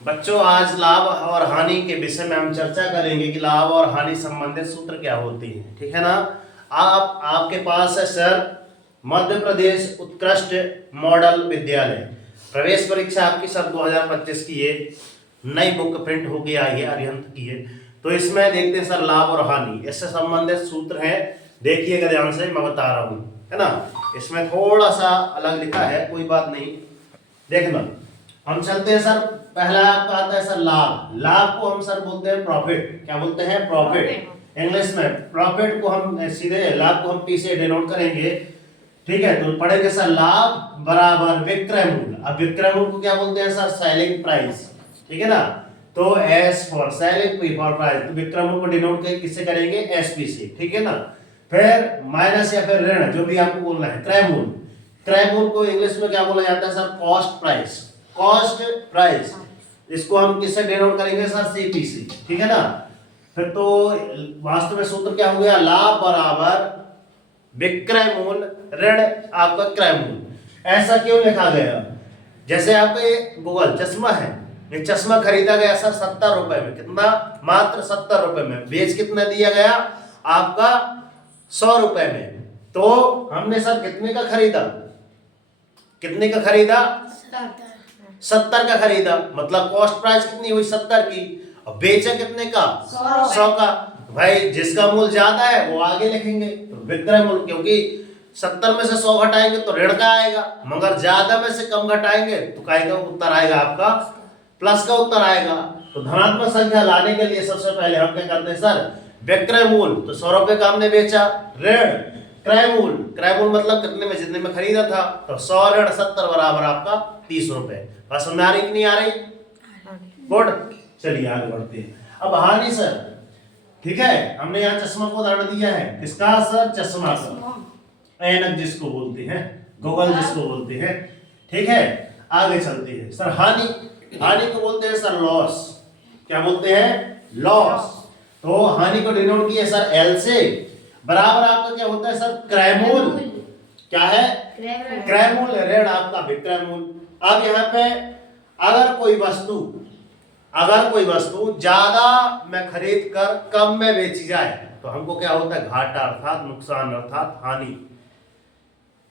बच्चों आज लाभ और हानि के विषय में हम चर्चा करेंगे कि लाभ और हानि संबंधित सूत्र क्या होते हैं। ठीक है ना। आपके पास है सर मध्य प्रदेश उत्कृष्ट मॉडल विद्यालय प्रवेश परीक्षा आपकी सर 2025 की ये नई बुक प्रिंट होके आई है, अरिहंत की है। तो इसमें देखते हैं सर लाभ और हानि इससे संबंधित सूत्र हैं। देखिएगा ध्यान से, मैं बता रहा हूँ, है ना। इसमें थोड़ा सा अलग लिखा है, कोई बात नहीं, देखना। हम चलते हैं सर, पहला आपका आता है सर लाभ। लाभ को हम सर बोलते हैं प्रॉफिट। क्या बोलते हैं? प्रॉफिट। इंग्लिश में प्रॉफिट को हम सीधे लाभ को हम पी से डिनोट करेंगे। ठीक है, तो पढ़ेंगे सर लाभ बराबर विक्रय मूल्य। अब विक्रय मूल्य को क्या बोलते हैं सर? Selling price. ठीक है ना। तो S for selling, P for price. तो विक्रय मूल्य को डिनोट किससे करेंगे? एसपी से। ठीक है ना। फिर माइनस या फिर ऋण, जो भी आपको बोलना है, क्रय मूल्य। क्रय मूल्य को इंग्लिश में क्या बोला जाता है sir? Cost price. Cost price इसको हम किससे डिनोट करेंगे सर? सीपी से। ठीक है ना। फिर तो वास्तव में सूत्र क्या हो गया? लाभ बराबर विक्रय मूल्य ऋण आपका क्रय मूल्य। ऐसा क्यों लिखा गया? जैसे आपका ये गूगल चश्मा है, ये चश्मा खरीदा गया सर 70 रुपए में। कितना? मात्र 70 रुपए में। बेच कितना दिया गया आपका? 100 रुपए में। तो हमने सर कितने का खरीदा? कितने का खरीदा? 70 का खरीदा। मतलब कॉस्ट प्राइस कितनी हुई? 70 की। और बेचा कितने का? 100 का। भाई जिसका मूल्य ज्यादा है वो आगे लिखेंगे, तो विक्रय मूल्य, क्योंकि 70 में से 100 घटाएंगे तो ऋण का आएगा, मगर ज्यादा में से कम घटाएंगे तो काय का उत्तर आएगा? आपका प्लस का उत्तर आएगा। तो धनात्मक संख्या लाने के लिए सबसे पहले हम क्या करते हैं सर? विक्रय मूल्य, तो 100 रुपए का हमने बेचा। ऋण क्रय मूल्य, क्रय मूल्य मतलब कितने में, जितने में खरीदा था। तो 100 ऋण 70 बराबर आपका 30 रुपए। बस समझ आ रही कि नहीं आ रही? गुड। चलिए आगे बढ़ते हैं। अब हानि सर, ठीक है, हमने यहाँ चश्मा को उदाहरण दिया है। किसका सर? चश्मा का। ऐनक जिसको बोलते हैं, गूगल जिसको बोलते हैं। ठीक है, आगे चलते हैं सर। हानि, हानि को बोलते हैं सर लॉस। क्या बोलते हैं? लॉस। तो हानि को डिनोट किया सर एल से। बराबर आपका क्या होता है सर? क्रय मूल्य। क्या है? क्रय मूल्य ऋण आपका विक्रय मूल्य। अब यहाँ पे अगर कोई वस्तु ज्यादा में खरीद कर कम में बेची जाए तो हमको क्या होता है? घाटा अर्थात नुकसान अर्थात हानि।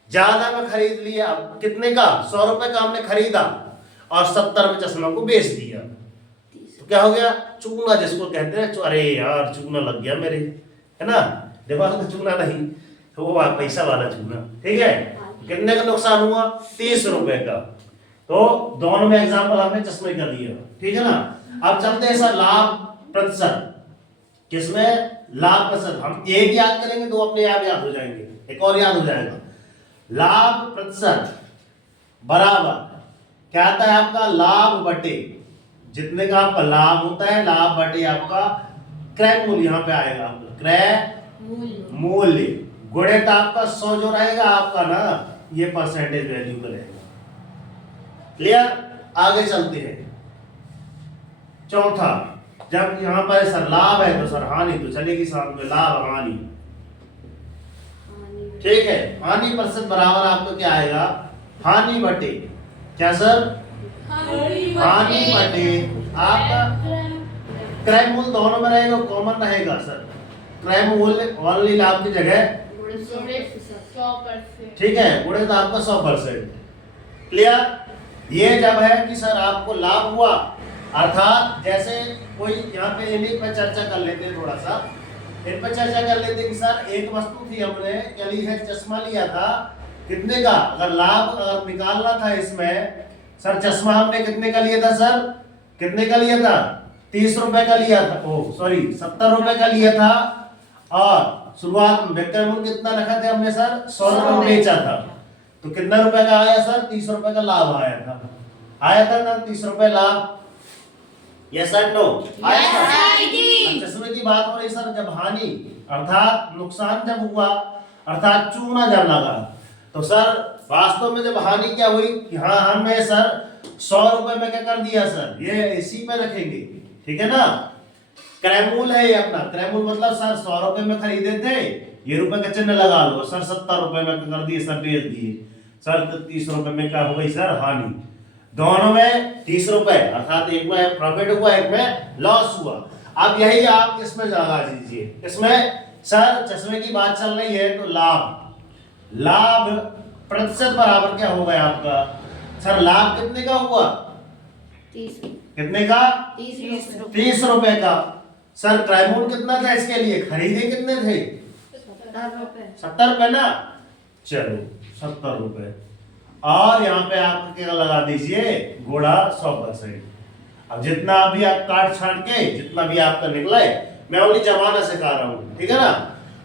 ज्यादा में खरीद लिया, कितने का? 100 रुपए का हमने खरीदा और 70 में चश्मा को बेच दिया, तो क्या हो गया? चूना जिसको कहते हैं। अरे यार चूना लग गया मेरे, है ना। दिमाग में चूना नहीं, तो वो पैसा वाला चूना। ठीक है, कितने का नुकसान हुआ? 30 रुपए का। तो दोनों में एग्जांपल हमने चश्मे का दिया। ठीक है ना। अब चलते हैं सर लाभ प्रतिशत। किसमें? लाभ प्रतिशत। हम एक याद करेंगे, दो अपने आप याद हो जाएंगे, एक और याद हो जाएगा। लाभ प्रतिशत बराबर क्या आता है आपका? लाभ बटे जितने का आपका लाभ होता है, लाभ बटे आपका क्रय मूल्य। यहाँ पे आएगा आपका क्रय मूल्य गुणित आपका 100 जो रहेगा आपका ना, ये परसेंटेज वैल्यू का रहेगा। क्लियर? आगे चलते हैं। चौथा, जब यहां पर सर लाभ है तो सर हानि तो चलेगी साथ में, लाभ हानि। ठीक है, हानि प्रतिशत बराबर आपको क्या आएगा? हानि बटे क्या सर? हानि बटे आपका क्रय मूल्य। दोनों में रहेगा, कॉमन रहेगा सर। क्रय मूल्य ओनली लाभ की जगह, ठीक है, गुणित आपका 100%। क्लियर? ये जब है कि सर आपको लाभ हुआ, अर्थात जैसे कोई यहाँ पे इन्हीं पर चर्चा कर लेते हैं, थोड़ा सा इन पर चर्चा कर लेते हैं कि सर एक वस्तु थी, हमने क्या ली है? चश्मा लिया था। कितने का? अगर लाभ अगर निकालना था इसमें सर, चश्मा हमने कितने का लिया था सर? कितने का लिया था? 30 रुपए का लिया था। ओ सॉरी, 70 रुपए का लिया था। और शुरुआत में विक्रय मूल्य कितना रखा था हमने सर? 100 रुपए में बेचा था। तो कितना रुपए का आया सर? 30 रुपए का लाभ आया था। आया था ना 30 रुपए लाभ? Yes sir no? चश्मे की बात हो रही सर, जब हानि अर्थात नुकसान जब हुआ, अर्थात चूना जब लगा, तो सर वास्तव में जब हानि क्या हुई? हाँ, हमने सर 100 रुपए में क्या कर दिया सर? ये इसी पे रखेंगे। ठीक है ना। क्रय मूल्य है ये अपना। क्रय मूल्य मतलब सर 100 रुपए में खरीदे थे, ये रुपए का चिन्ह लगा लो सर। 70 रुपए में कर दिए सर, बेच दिए सर। 30 रुपए में क्या हो गई सर? हानि। दोनों में 30 रुपए, अर्थात एक में प्रॉफिट हुआ एक में लॉस हुआ। अब यही आप इसमें लगा दीजिए। इसमें सर चश्मे की बात चल रही है तो लाभ प्रतिशत बराबर क्या हो गया आपका? सर लाभ कितने का हुआ? 30। कितने का? 30 रुपए का। सर ट्राइमून कितना था इसके लिए? खरीदे कितने थे? 70 रुपए ना। चलो 70 रुपए। और यहाँ पे आप क्या लगा दीजिए? गुणा 100%। अब जितना भी आप काट छाट के जितना भी आपका निकला है, मैं ओनली जमाना सिखा रहा हूँ, ठीक है ना।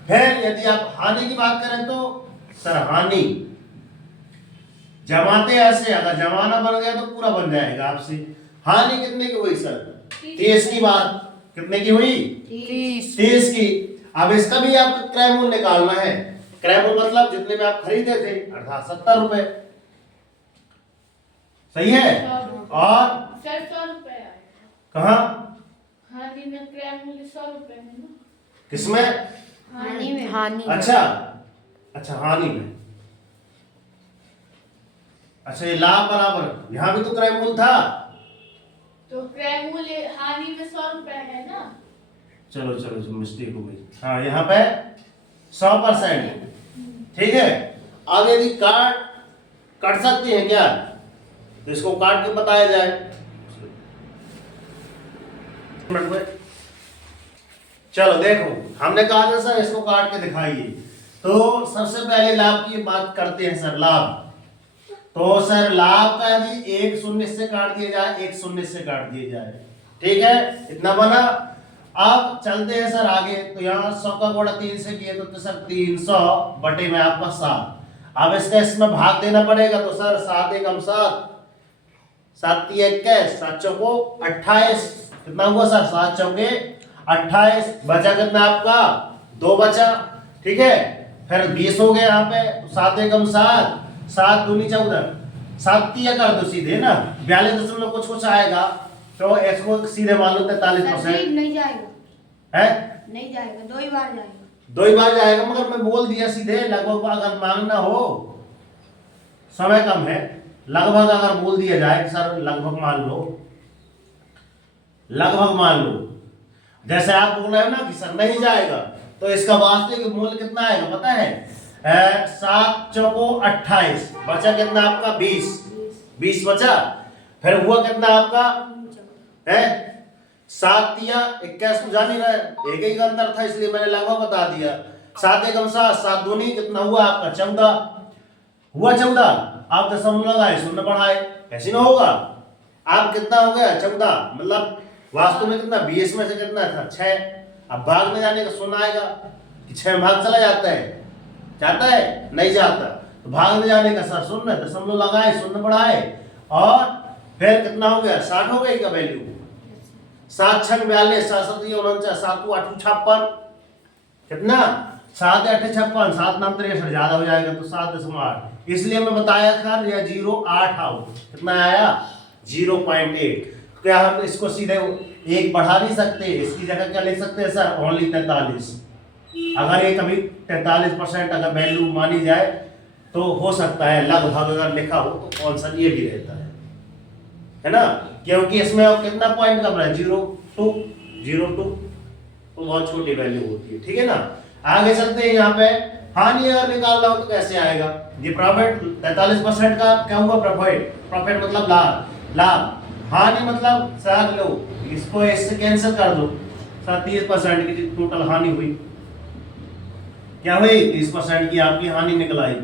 फिर यदि आप हानि की बात करें तो सर हानि जमाते ऐसे, अगर जमाना बन गया तो पूरा बन जाएगा आपसे। हानि कितने की हुई सर? 30 की बात कितने की हुई? 30 की। अब इसका भी आपको क्रय मूल्य निकालना है। क्रय मूल्य मतलब जितने में आप खरीदे थे, अर्थात 70 रुपए। सही है। और सर 100 रुपए आएगा। कहाँ? हानि में क्रय मूल्य 100 रुपए है ना। किसमें? हानि। अच्छा हानि में। अच्छा ये लाभ बराबर, यहाँ भी तो क्रय मूल्य था। तो क्रय मूल्य हानि में 100 रुपए है ना। चलो जो मिस्टेक हो गई। हाँ यहाँ पे 100%। ठीक है। अब यदि काट सकते हैं क्या? तो इसको काट के बताया जाए। चलो देखो, हमने कहा था सर इसको काट के दिखाइए। तो सबसे पहले लाभ की बात करते हैं सर। लाभ तो सर लाभ का यदि एक शून्य से काट दिया जाए, एक शून्य से काट दिया जाए, ठीक है, इतना बना। अब चलते हैं सर आगे। तो यहाँ 100 का गुणा 3 से किए तो सर 300 बटे में आपका 7। अब इसका इसमें भाग देना पड़ेगा। तो सर 7 एकम 7, 7 तिया 21, 7 चौको 28। कितना हुआ सर? 7 चौके 28। बचा कितना आपका? 2 बचा। ठीक है। फिर 20 हो गया यहाँ पे। 7 एकम 7, 7 दूनी 14, 7 तिया कर दो सीधे ना, 42 कुछ आएगा। तो इसको सीधे मान लो 43%। नहीं जाएगा है? नहीं जाएगा, 2 ही बार जाएगा। 2 ही बार जाएगा, मगर मैं बोल दिया सीधे। लगभग अगर मांगना हो, समय कम है, लगभग अगर बोल दिया जाए सर लगभग मान लो, जैसे आप बोल रहे हो ना कि सर नहीं जाएगा, तो इसका वास्तविक मूल्य कितना आएगा पता है? 7 चौको 28, बचा कितना आपका? 20 बचा। फिर हुआ कितना आपका? है 7 तिया 21। जान नहीं रहा, एक ही का अंतर था इसलिए मैंने लगभग बता दिया। 7 एकम 7, 7 दूनी कितना हुआ आपका? 14 हुआ। 14 आप दशमलव लगाए, शून्य बढ़ाए, ऐसे ना होगा। आप कितना हो गया? 14। मतलब वास्तव में कितना? 20 में से कितना था? 6। अब भाग में जाने का शून्य आएगा कि 6 में भाग चला जाता है नहीं जाता। तो भाग में जाने का सर शून्य, दशमलव लगाए, शून्य बढ़ाए, और फिर कितना हो गया? 60 हो गई का वैल्यू। 7 6 42, 7 7 49, 7 8 56। कितना? 7 8 56, 7 9 63, ज्यादा हो जाएगा तो 7.8। इसलिए मैं बताया था या 0.8 आओ। कितना आया? 0.8। क्या हम इसको सीधे एक बढ़ा नहीं सकते? इसकी जगह क्या लिख सकते हैं सर? ओनली 43। अगर ये कभी 43% अगर वैल्यू मानी जाए तो हो सकता है लगभग अगर लिखा हो तो आंसर ये भी रहता है ना, क्योंकि इसमें अब कितना पॉइंट कम है? 0.2 तो बहुत छोटी वैल्यू होती है। ठीक है ना। आगे चलते हैं। यहाँ पे हानि अगर निकालना हो तो कैसे आएगा? ये प्रॉफिट 43% का क्या हुआ? प्रॉफिट मतलब लाभ। हानि मतलब सर लो इसको इससे कैंसिल कर दो। सर 30% की टोटल हानि हुई। क्या हुई? 30% की आपकी हानि निकल आई।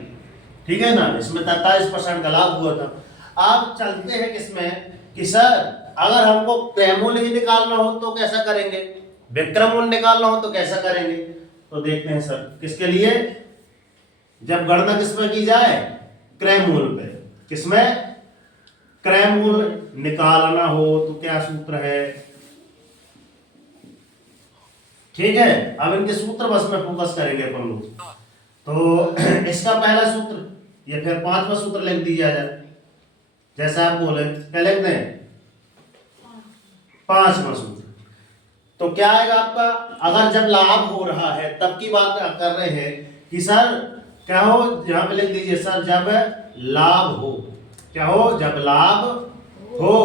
ठीक है ना। इसमें 43% का लाभ हुआ था। अब चलते हैं किसमें कि सर अगर हमको क्रय मूल्य ही निकालना हो तो कैसा करेंगे, विक्रय मूल्य निकालना हो तो कैसा करेंगे? तो देखते हैं सर किसके लिए, जब गणना किसमें की जाए? क्रय मूल्य पे। किसमें? क्रय मूल्य निकालना हो तो क्या सूत्र है? ठीक है। अब इनके सूत्र बस में फोकस करेंगे अपन लोग। तो इसका पहला सूत्र, ये फिर 5वां सूत्र लिख दिया जाए जैसा आप बोले। क्या लिखते हैं? 5वां सूत्र। तो क्या आएगा आपका? अगर जब लाभ हो रहा है तब की बात कर रहे हैं कि सर क्या हो, यहां पे लिख दीजिए सर जब लाभ हो। क्या हो? जब लाभ हो,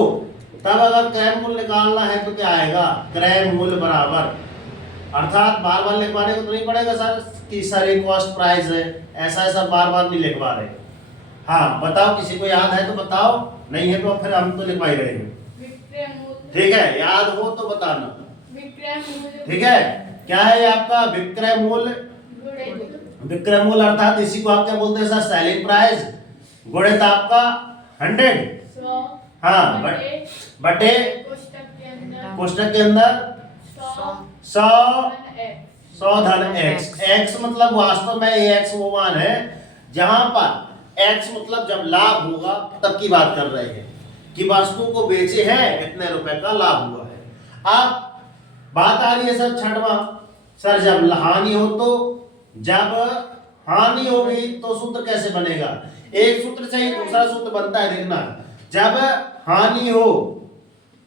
तब अगर क्रय मूल्य निकालना है तो क्या आएगा, क्रय मूल्य बराबर, अर्थात बार बार लिखवाने को तो नहीं पड़ेगा सर कि सर ये कॉस्ट प्राइस है, ऐसा ऐसा बार बार नहीं लिखवा रहे। हाँ बताओ, किसी को याद है तो बताओ, नहीं है तो फिर हम तो लिखवा ही रहेंगे। विक्रय मूल्य। ठीक है, याद हो तो बताना। विक्रय मूल्य। ठीक है, क्या है ये आपका विक्रय मूल्य? विक्रय मूल्य अर्थात इसी को आप क्या बोलते हैं सर, सेलिंग प्राइस गुणित आपका 100। 100 हाँ बटे कोष्टक के अंदर 100 धन x। x मतलब वास्तव में ये x वो मान है जहां पर x मतलब जब लाभ होगा तब की बात कर रहे हैं कि वस्तु को बेचे हैं इतने रुपए का लाभ हुआ है। अब बात आ रही है सर छठवां, सर जब हानि हो तो, जब हानि होगी तो सूत्र कैसे बनेगा? एक सूत्र चाहिए, दूसरा सूत्र बनता है, देखना जब हानि हो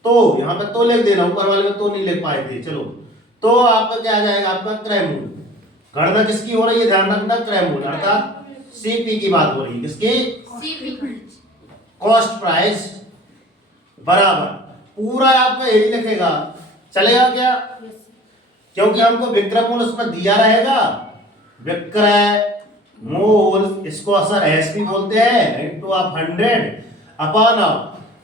तो यहां पे तो लिख देना, ऊपर वाले में तो नहीं लिख पाए थे, चलो तो आपका क्या आ जाएगा, आपका क्रय मूल्य। गणना किसकी हो रही है, ध्यान रखना, क्रय मूल्य अर्थात सीपी की बात हो रही है, किसकी, सीपी, कॉस्ट प्राइस बराबर पूरा आपका यही लिखेगा, चलेगा क्या? क्योंकि हमको विक्रय मूल्य उसमें दिया रहेगा, विक्रय मूल्य इसको असर एस भी बोलते हैं, इनटू आप 100 अपॉन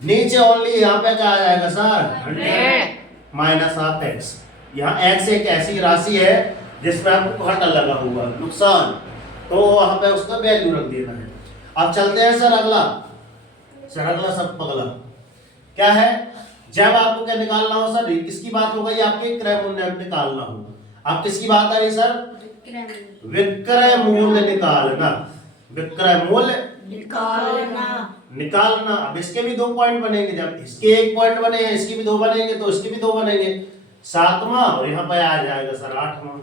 नीचे ओनली यहाँ पे क्या आ जाएगा सर, 100 माइनस आप एक्स। यहाँ एक्स एक ऐसी राशि है जिसमें आपको घाटा लगा हुआ है, नुकसान, तो वहां पे उसका वैल्यू रख देना है। अब चलते हैं सर अगला, सर अगला सब पगला क्या है, जब आपको क्या निकालना हो सर, किसकी बात हो गई, आपके क्रय मूल्य निकालना हो। अब किसकी बात आ रही सर, विक्रय मूल्य निकालना, विक्रय मूल्य निकालना। अब इसके भी 2 पॉइंट बनेंगे, जब इसके 1 पॉइंट बने हैं, इसके भी 2 बनेंगे, तो इसके भी 2 बनेंगे, 7वां और यहाँ पे आ जाएगा सर 8वां।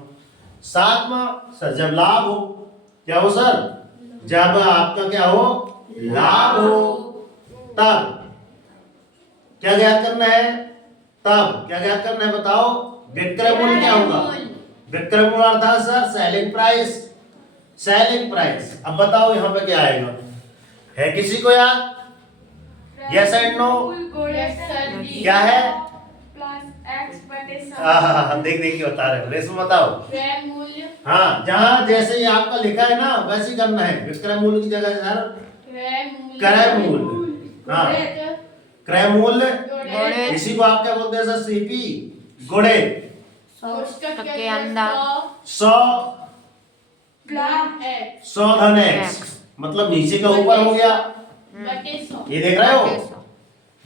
7वां सर जब लाभ हो, क्या हो सर, जब आपका क्या हो, लाभ हो, तब क्या ज्ञात करना है, तब क्या ज्ञात करना है बताओ, विक्रय मूल्य क्या होगा, विक्रय मूल्य अर्थात sir selling price, selling price. अब बताओ यहाँ पे क्या आएगा, है किसी को याद, यस एंड नो, क्या है, देख देख के बता रहे हो, रेशम बताओ। क्रय मूल्य, हाँ जहाँ जैसे ही आपका लिखा है ना वैसे ही करना है, विक्रय मूल्य की जगह सर क्रय मूल्य, हाँ क्रय मूल्य इसी को आप क्या बोलते हैं सर, सीपी गुणे कोष्ठक के अंदर 100 धन एक्स, मतलब नीचे का ऊपर हो गया, बटे 100, ये देख रहे हो,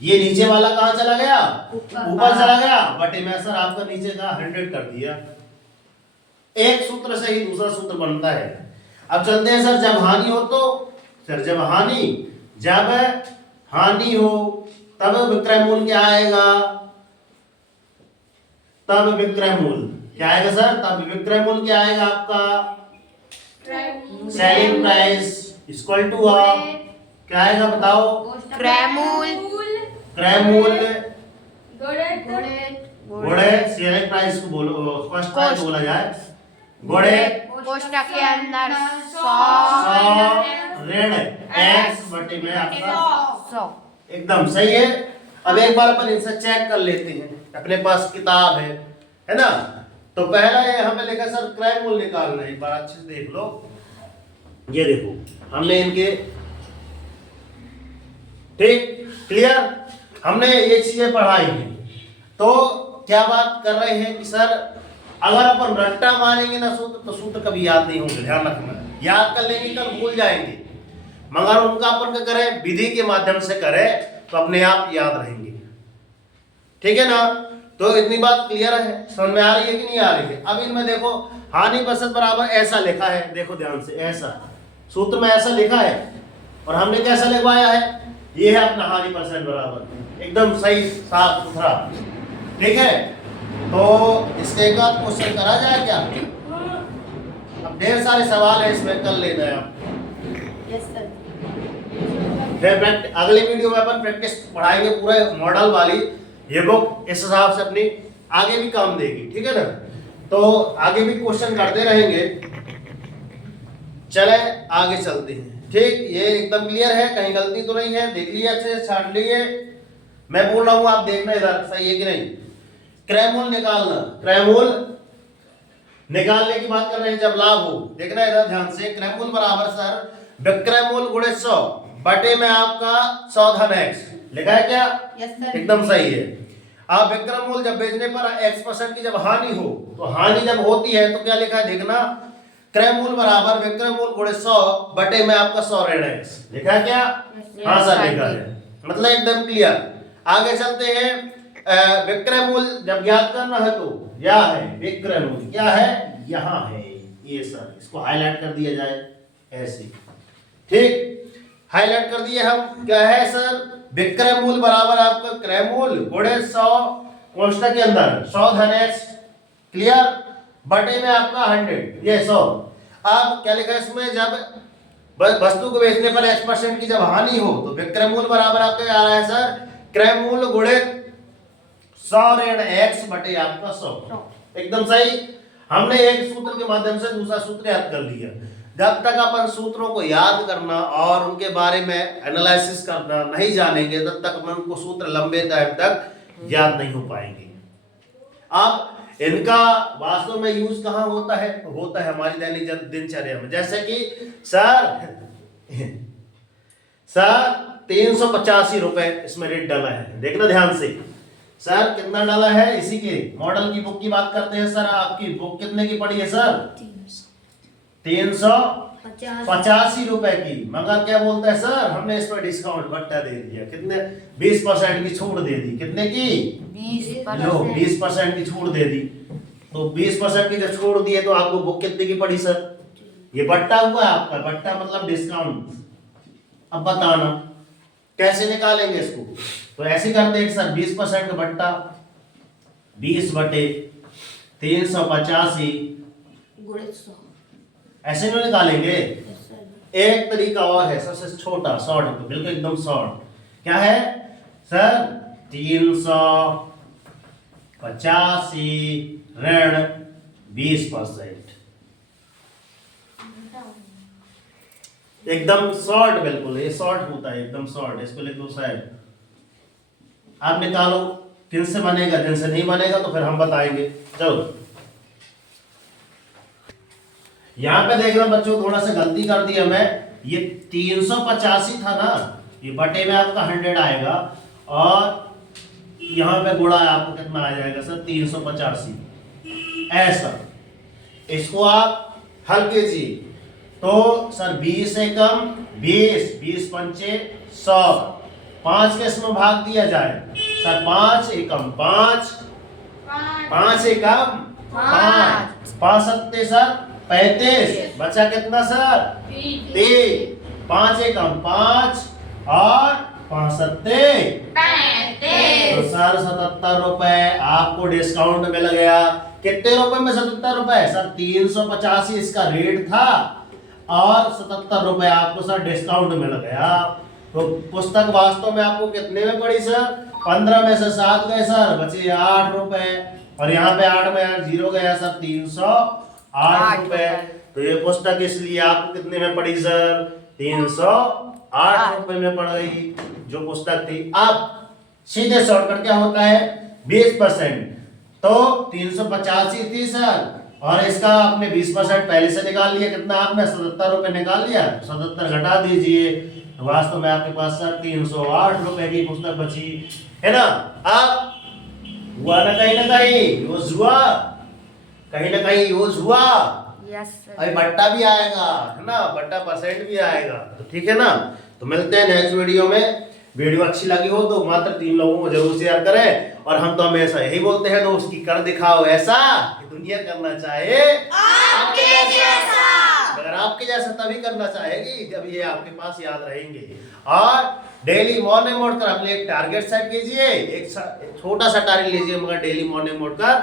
ये नीचे वाला कहाँ चला गया, ऊपर चला गया, बटे में सर आपका नीचे का 100 कर दिया। एक सूत्र से ही दूसरा सूत्र बनता है। अब चलते हैं सर जब हानि हो तो, सर जब हानि हो तब विक्रय मूल्य क्या आएगा, तब विक्रय मूल्य क्या आएगा सर, तब विक्रय मूल्य क्या आएगा आपका, सेलिंग प्राइस इक्वल टू क्या आएगा बताओ, क्रय मूल्य गुणे सेलिंग प्राइस को बोलो, कॉस्ट प्राइस बोला जाए, गुणे कोष्ठक के अंदर 100 ऋण x बटे में आपका 100। एकदम सही है। अब एक बार अपन इनसे चेक कर लेते हैं, अपने पास किताब है ना, तो पहला ये हमें लिखा सर क्रय मूल्य निकालना है, एक बार अच्छे से देख लो, ये देखो हमने इनके, ठीक क्लियर, हमने ये चीजें पढ़ाई हैं। तो क्या बात कर रहे हैं कि सर अगर अपन रट्टा मारेंगे ना सूत्र, तो सूत्र कभी याद नहीं होंगे, ध्यान रखना, याद कर लेंगे कल भूल जाएंगे, मगर उनका अपन क्या करें, विधि के माध्यम से करें तो अपने आप याद रहेंगे, ठीक है ना। तो इतनी बात क्लियर है, समझ में आ रही है कि नहीं आ रही है। अब इनमें देखो हानि प्रतिशत बराबर ऐसा लिखा है, देखो ध्यान से, ऐसा सूत्र में ऐसा लिखा है और हमने कैसा लिखवाया है, ये है अपना हानि प्रतिशत बराबर, एकदम सही साफ सुथरा, ठीक है। तो इसके एक बाद क्वेश्चन करा जाए क्या, अब ढेर सारे सवाल है इसमें, कर लेना है आप, फिर अगले वीडियो में अपन प्रैक्टिस पढ़ाएंगे पूरे मॉडल वाली, ये बुक इस हिसाब से अपनी आगे भी काम देगी, ठीक है ना। तो आगे भी क्वेश्चन करते रहेंगे, चले आगे चलते हैं, ठीक। ये एकदम क्लियर है, कहीं गलती तो नहीं है, देख लिए अच्छे से, छाट लिए, मैं बोल रहा हूं आप देखना इधर सही है कि नहीं। क्रैमूल निकालना, क्रैमूल निकालने की बात कर रहे हैं जब लाभ हो। देखना इधर ध्यान से, क्रैमूल बराबर सर विक्रयमूल गुणे 100 बटे में आपका 100 धन x लिखा है क्या? Yes sir. एकदम सही है। आप विक्रयमूल जब बेचने पर x% की जब हानि हो, तो हानि जब होती है तो क्या लिखा है देखना, क्रयमूल बराबर विक्रयमूल गुणे 100 बटे में आपका 100 ऋण x लिखा है क्या? हाँ सर लिखा है, मतलब एकदम क्लियर। आगे चलते हैं, विक्रयमूल जब ज्ञात करना है तो यह है विक्रयमूल, क्या है यहाँ है ये सर, इसको हाईलाइट कर दिया जाए ऐसे, ठीक हाईलाइट कर दिए हम। क्या है सर, विक्रय मूल बराबर आपका क्रय मूल गुणे 100 कोष्ठक के अंदर 100 धन x क्लियर बटे में आपका 100 ये 100। अब क्या लिखा है इसमें, जब वस्तु को बेचने पर x% की जब हानि हो तो विक्रय मूल बराबर आपका आ रहा है सर क्रय मूल गुणे 100 ऋण x बटे आपका 100। एकदम सही। हमने एक सूत्र के माध्यम से दूसरा सूत्र याद कर लिया। जब तक अपन सूत्रों को याद करना और उनके बारे में एनालिसिस करना नहीं जानेंगे, तब तक अपन को सूत्र लंबे टाइम तक याद नहीं हो पाएंगे। अब इनका वास्तव में यूज कहाँ होता है? होता है हमारी दैनिक दिनचर्या में। जैसे कि सर 385 रुपए इसमें रेट डाला है, देखना ध्यान से। सर कितना डाला है? इसी के मॉडल की बुक की बात करते हैं सर। आपकी बुक कितने की पड़ी है सर? 385 रुपए की। मगर क्या बोलता है सर, हमने इस पर डिस्काउंट बट्टा दे दिया, कितने 20% की छूट दे दी। कितने की? 20% की छूट दे दी। तो 20% की जब छूट दी है तो आपको बुक कितने की पड़ी सर? ये बट्टा हुआ है आपका, बट्टा मतलब डिस्काउंट। अब बताना कैसे निकालेंगे इसको? तो ऐसे करते हैं सर 20% का बट्टा 20 बटे 385 ऐसे नहीं निकालेंगे। एक तरीका और है सबसे छोटा शॉर्ट, बिल्कुल एकदम शॉर्ट। क्या है सर? 385 ऋण 20%। एकदम शॉर्ट, बिल्कुल ये शॉर्ट होता है, एकदम शॉर्ट। इसको लिख दो साइड। आप निकालो किन से बनेगा, जिन से नहीं बनेगा तो फिर हम बताएंगे। चलो यहां पे देखना बच्चों, थोड़ा सा गलती कर दिया मैं। ये 385 था ना, ये बटे में आपका 100 आएगा और यहां पे गुणा आपको कितना आ जाएगा सर? 385 ऐसा। इसको आप हल कीजिए तो सर 20 से कम 20 पंचे 100, 5 के इसमें भाग दिया जाए सर। 5 एकम 5, 5 एकम 5, 5 सत्ते सर 35, बचा कितना सर? 3, 5 एकम 5 और 5 सत्ते 35। तो सर 77 रुपए आपको डिस्काउंट मिल गया। कितने रुपए में 77 रुपए सर? 385 इसका रेट था और 77 रुपए आपको सर डिस्काउंट मिल गया। तो पुस्तक वास्तव में आपको कितने में पड़ी सर? 15 में से 7 गए सर, बचे 8 रुपए और यहाँ पे 8 में 0 गया सर, 308 रुपए। तो ये पुस्तक इसलिए आपको कितने में पड़ी सर? 308 रुपए में पड़ गई जो पुस्तक थी। अब सीधे शॉर्टकट क्या होता है? 20% तो 385 थी सर और इसका आपने 20% पहले से निकाल लिया। कितना आपने? 77 रुपए निकाल लिया, 77 घटा दीजिए तो वास्तव में आपके पास सर 308 रुपए की पुस्तक बची है ना। अब हुआ ना कहीं ना कहीं यूज हुआ, कहीं ना कहीं यूज हुआ। Yes sir. अभी बट्टा भी आएगा है ना, बट्टा परसेंट भी आएगा। तो ठीक है ना। तो मिलते हैं नेक्स्ट वीडियो में। वीडियो अच्छी लगी हो तो मात्र 3 लोगों को जरूर शेयर करें। और हम तो हमेशा यही बोलते हैं दोस्त की कर दिखाओ ऐसा कि दुनिया करना चाहे आपके जैसा। अगर आपके जैसा तभी करना चाहेगी जब ये आपके पास याद रहेंगे। और डेली मॉर्निंग मोड कर अपने एक टारगेट सेट कीजिए। एक छोटा सा टारगेट लीजिए मगर डेली मॉर्निंग मोड कर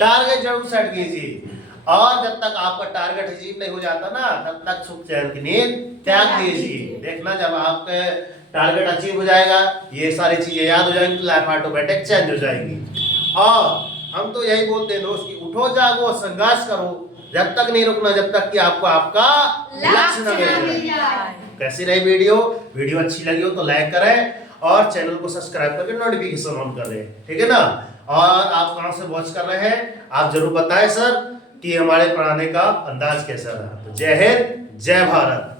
टारगेट जरूर सेट कीजिए। और जब तक आपका टारगेट अचीव नहीं हो जाता ना, तब तक सुख चैन की नींद त्याग दीजिए। देखना जब आपके टारगेट अचीव हो जाएगा, ये सारी चीजें याद हो जाएंगी, तो लाइफ ऑटोमेटिक चेंज हो जाएगी। और हम तो यही बोलते हैं दोस्त कि उठो जागो संघर्ष करो, जब तक नहीं रुकना जब तक कि आपको आपका लक्ष्य न मिल जाए। कैसी रही वीडियो? वीडियो अच्छी लगी हो तो लाइक करें और चैनल को सब्सक्राइब करके नोटिफिकेशन ऑन कर रहे हैं, ठीक है ना। और आप कहाँ से वॉच कर रहे हैं आप जरूर बताएं सर कि हमारे पढ़ाने का अंदाज कैसा रहा। तो जय हिंद, जय भारत।